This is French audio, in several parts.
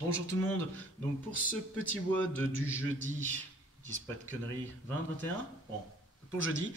Bonjour tout le monde. Donc pour ce petit WOD du jeudi, dis pas de conneries, 20-21. Bon, pour jeudi.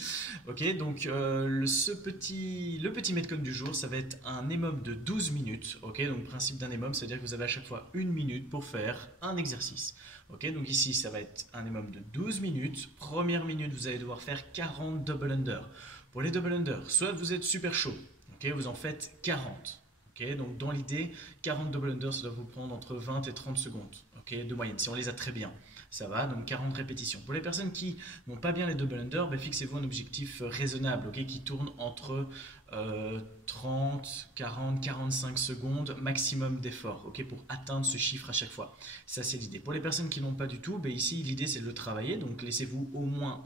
Ok, donc le petit metcon du jour, ça va être un EMOM de 12 minutes. Ok, donc principe d'un EMOM, c'est-à-dire que vous avez à chaque fois une minute pour faire un exercice. Ok, donc ici, ça va être un EMOM de 12 minutes. Première minute, vous allez devoir faire 40 double under. Pour les double under, soit vous êtes super chaud, ok, vous en faites 40. Okay, donc dans l'idée, 40 double under, ça doit vous prendre entre 20 et 30 secondes, okay, de moyenne, si on les a très bien. Ça va, donc 40 répétitions. Pour les personnes qui n'ont pas bien les double under, ben fixez-vous un objectif raisonnable, okay, qui tourne entre 30, 40, 45 secondes maximum d'effort, okay, pour atteindre ce chiffre à chaque fois. Ça, c'est l'idée. Pour les personnes qui n'ont pas du tout, ben ici, l'idée, c'est de le travailler. Donc, laissez-vous au moins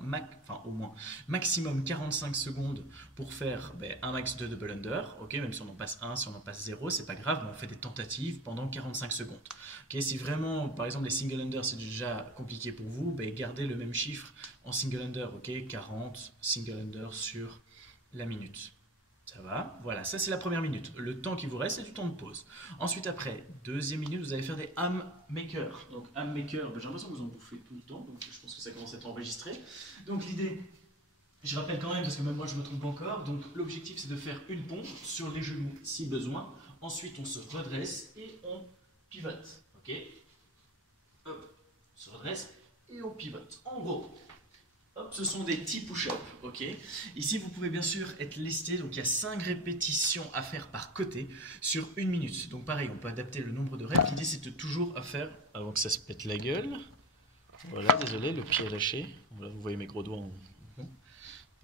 maximum 45 secondes pour faire un max de double under. Okay, même si on en passe 1, si on en passe 0, c'est pas grave, mais on fait des tentatives pendant 45 secondes. Okay, si vraiment, par exemple, les single under, c'est déjà compliqué pour vous, ben gardez le même chiffre en single under. Okay, 40 single under sur la minute. Ça va, voilà, ça c'est la première minute. Le temps qui vous reste, c'est du temps de pause. Ensuite, après, deuxième minute, vous allez faire des ham makers. Donc, ham makers, j'ai l'impression que vous en bouffez tout le temps, donc je pense que ça commence à être enregistré. Donc, l'idée, je rappelle quand même, parce que même moi je me trompe encore, donc l'objectif c'est de faire une pompe sur les genoux si besoin. Ensuite, on se redresse et on pivote. Ok, hop, on se redresse et on pivote. En gros, hop, ce sont des petits push-ups, ok. Ici, vous pouvez bien sûr être lesté, donc il y a 5 répétitions à faire par côté sur 1 minute. Donc pareil, on peut adapter le nombre de reps. L'idée, c'est de toujours à faire avant que ça se pète la gueule. Voilà, désolé, le pied est lâché. Voilà, vous voyez mes gros doigts.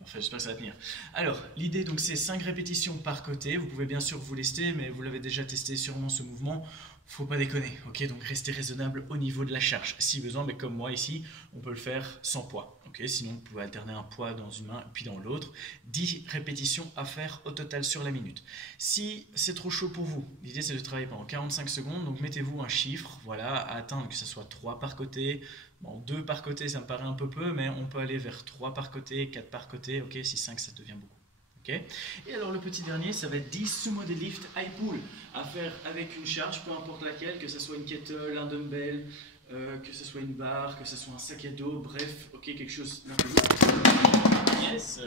Enfin, j'espère que ça va tenir. Alors, l'idée, donc, c'est 5 répétitions par côté. Vous pouvez bien sûr vous lester, mais vous l'avez déjà testé sûrement ce mouvement. Faut pas déconner, ok? Donc restez raisonnable au niveau de la charge. Si besoin, mais comme moi ici, on peut le faire sans poids, ok? Sinon, vous pouvez alterner un poids dans une main puis dans l'autre. 10 répétitions à faire au total sur la minute. Si c'est trop chaud pour vous, l'idée c'est de travailler pendant 45 secondes. Donc mettez-vous un chiffre, voilà, à atteindre, que ce soit 3 par côté. Bon, 2 par côté, ça me paraît un peu, mais on peut aller vers 3 par côté, 4 par côté, ok? Si 5, ça devient beaucoup. Okay. Et alors le petit dernier, ça va être 10 sumo deadlift high pull à faire avec une charge, peu importe laquelle, que ce soit une kettle, un dumbbell, que ce soit une barre, que ce soit un sac à dos, bref, ok, quelque chose d'un peu lourd. Yes,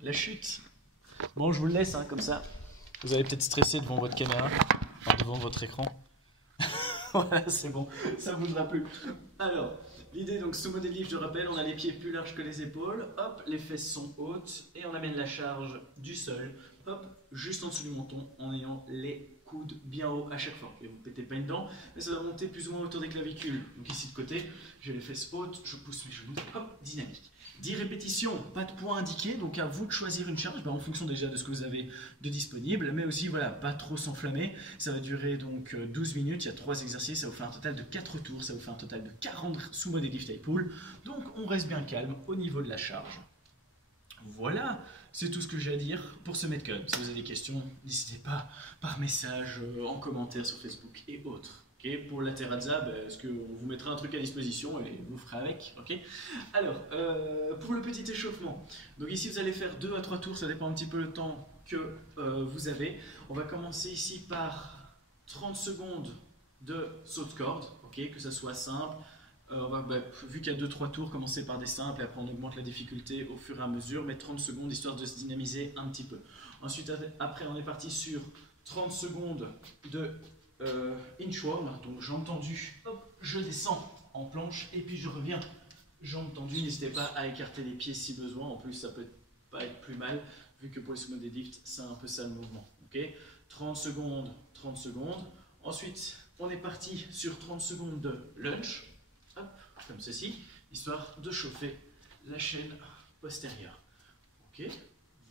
la chute. Bon, je vous le laisse comme ça. Vous allez peut-être stresser devant votre caméra, enfin, devant votre écran. Voilà, c'est bon, ça ne bougera plus. Alors, l'idée, donc, sumo deadlift, je rappelle, on a les pieds plus larges que les épaules, hop, les fesses sont hautes, et on amène la charge du sol, hop, juste en dessous du menton, en ayant les coudes bien hauts à chaque fois. Et vous ne pétez pas une dent, mais ça va monter plus ou moins autour des clavicules. Donc ici de côté, j'ai les fesses hautes, je pousse mes genoux, hop, dynamique. 10 répétitions, pas de points indiqués, donc à vous de choisir une charge, en fonction déjà de ce que vous avez de disponible, mais aussi, voilà, pas trop s'enflammer. Ça va durer donc 12 minutes, il y a 3 exercices, ça vous fait un total de 4 tours, ça vous fait un total de 40 sumo deadlift high pull. Donc on reste bien calme au niveau de la charge. Voilà, c'est tout ce que j'ai à dire pour ce metcon. Si vous avez des questions, n'hésitez pas par message, en commentaire sur Facebook et autres. Okay, pour la terrazza, est-ce qu'on vous mettra un truc à disposition et vous ferez avec, ok. Alors, pour le petit échauffement, donc ici vous allez faire 2 à 3 tours, ça dépend un petit peu le temps que vous avez. On va commencer ici par 30 secondes de saut de corde, ok, que ça soit simple. Vu qu'il y a 2-3 tours, commencer par des simples et après on augmente la difficulté au fur et à mesure, mais 30 secondes histoire de se dynamiser un petit peu. Ensuite, après on est parti sur 30 secondes de inchworm, donc jambes tendues, hop, je descends en planche et puis je reviens jambes tendues. N'hésitez pas à écarter les pieds si besoin, en plus ça peut pas être plus mal vu que pour les sumo deadlift c'est un peu ça le mouvement, ok. 30 secondes, 30 secondes. Ensuite on est parti sur 30 secondes de lunge, hop, comme ceci, histoire de chauffer la chaîne postérieure, ok.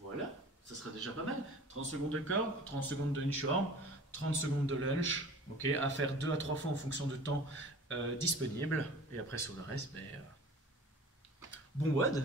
Voilà, ça sera déjà pas mal. 30 secondes de corde, 30 secondes de inchworm, 30 secondes de lunge, ok, à faire 2 à 3 fois en fonction du temps disponible. Et après sur le reste, bon WOD.